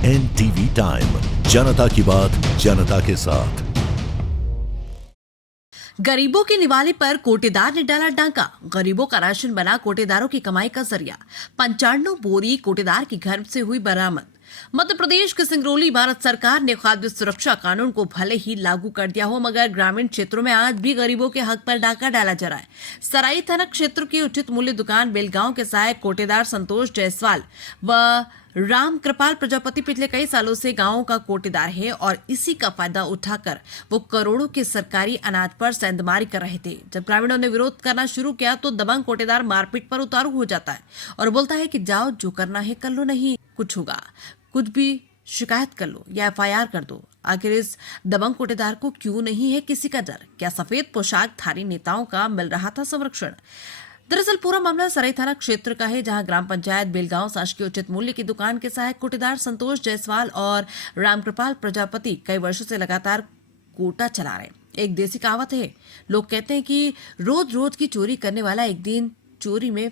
NTV time, जनता की बात जनता के साथ। गरीबों की निवाले पर कोटेदार ने डाला डांका। गरीबों का राशन बना कोटेदारों की कमाई का जरिया। 95 बोरी कोटेदार के घर से हुई बरामद। मध्य प्रदेश के सिंगरौली भारत सरकार ने खाद्य सुरक्षा कानून को भले ही लागू कर दिया हो, मगर ग्रामीण क्षेत्रों में आज भी गरीबों के हक पर डाका डाला जा रहा है। सराई थाना क्षेत्र की उचित मूल्य दुकान बेलगांव के सहायक कोटेदार संतोष जायसवाल व राम कृपाल प्रजापति पिछले कई सालों से गांवों का कोटेदार है और इसी का फायदा उठाकर वो करोड़ों के सरकारी अनाज पर सेंधमारी कर रहे थे। जब ग्रामीणों ने विरोध करना शुरू किया तो दबंग कोटेदार मारपीट पर उतारू हो जाता है और बोलता है कि जाओ, जो करना है कर लो, नहीं कुछ होगा, कुछ भी शिकायत कर लो या FIR कर दो। आखिर इस दबंग कोटेदार को क्यों नहीं है किसी का डर? क्या सफेद पोशाकधारी नेताओं का मिल रहा था संरक्षण? दरअसल पूरा मामला सराई थाना क्षेत्र का है, जहां ग्राम पंचायत बेलगांव शासकीय उचित मूल्य की दुकान के सहायक कोटेदार संतोष जायसवाल और रामकृपाल प्रजापति कई वर्षों से लगातार कोटा चला रहे। एक देसी कहावत है, लोग कहते हैं कि रोज रोज की चोरी करने वाला एक दिन चोरी में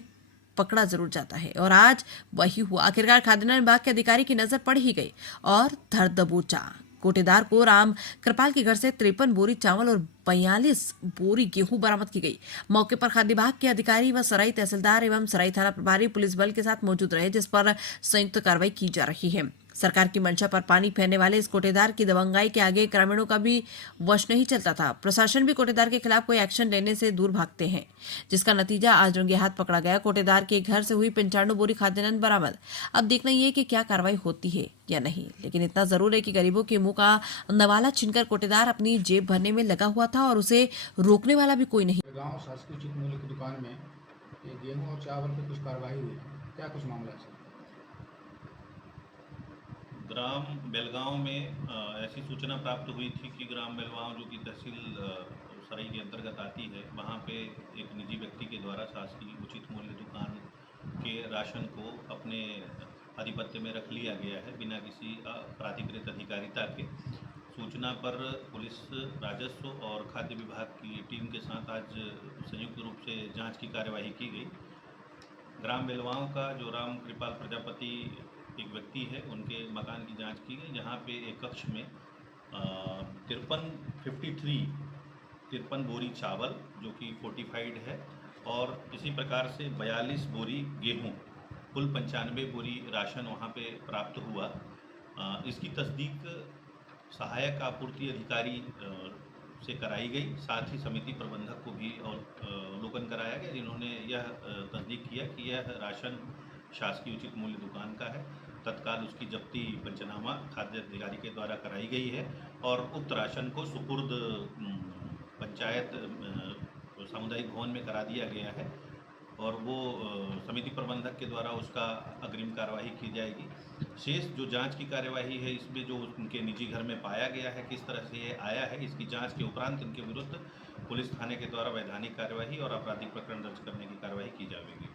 पकड़ा जरूर जाता है, और आज वही हुआ। आखिरकार खाद्यान्न विभाग के अधिकारी की नजर पड़ ही गई और धर दबोचा। कोटेदार को राम कृपाल के घर से 53 बोरी चावल और 42 बोरी गेहूं बरामद की गई। मौके पर खाद्य विभाग के अधिकारी व सराई तहसीलदार एवं सराई थाना प्रभारी पुलिस बल के साथ मौजूद रहे, जिस पर संयुक्त कार्रवाई की जा रही है। सरकार की मंशा पर पानी फेरने वाले इस कोटेदार की दबंगाई के आगे ग्रामीणों का भी वश नहीं चलता था। प्रशासन भी कोटेदार के खिलाफ कोई एक्शन लेने से दूर भागते हैं, जिसका नतीजा आज रंगे हाथ पकड़ा गया। कोटेदार के घर से हुई 95 बोरी खाद्यान्न बरामद। अब देखना ये कि क्या कार्रवाई होती है या नहीं, लेकिन इतना जरूर है कि गरीबों के मुंह का नवाला छीनकर कोटेदार अपनी जेब भरने में लगा हुआ था और उसे रोकने वाला भी कोई नहीं। गांव शासकीय उचित मूल्य की दुकान में ये गेहूं और चावल पे कुछ कार्रवाई हुई, क्या कुछ मामला है सर? ग्राम बेलगांव में ऐसी सूचना प्राप्त हुई थी कि ग्राम बेलगांव जो कि तहसील सराई के अंतर्गत आती है, वहाँ पे एक निजी व्यक्ति के द्वारा शासकीय उचित मूल्य दुकान के राशन को अपने आधिपत्य में रख लिया गया है बिना किसी प्राधिकृत अधिकारिता के। सूचना पर पुलिस, राजस्व और खाद्य विभाग की टीम के साथ आज संयुक्त रूप से जांच की कार्यवाही की गई। ग्राम बेलगांव का जो राम कृपाल प्रजापति एक व्यक्ति है, उनके मकान की जांच की गई, जहां पे एक कक्ष में 53 बोरी चावल जो कि फोर्टिफाइड है और इसी प्रकार से 42 बोरी गेहूं, कुल 95 बोरी राशन वहां पे प्राप्त हुआ। इसकी तस्दीक सहायक आपूर्ति अधिकारी से कराई गई, साथ ही समिति प्रबंधक को भी अवलोकन कराया गया, जिन्होंने यह तस्दीक किया कि यह राशन शासकीय उचित मूल्य दुकान का है। तत्काल उसकी जब्ती पंचनामा खाद्य अधिकारी के द्वारा कराई गई है और उक्त राशन को सुपुर्द पंचायत सामुदायिक भवन में करा दिया गया है और वो समिति प्रबंधक के द्वारा उसका अग्रिम कार्यवाही की जाएगी। शेष जो जांच की कार्यवाही है, इसमें जो उनके निजी घर में पाया गया है, किस तरह से ये आया है, इसकी जांच के उपरांत इनके विरुद्ध पुलिस थाने के द्वारा वैधानिक कार्यवाही और आपराधिक प्रकरण दर्ज करने की कार्यवाही की जाएगी।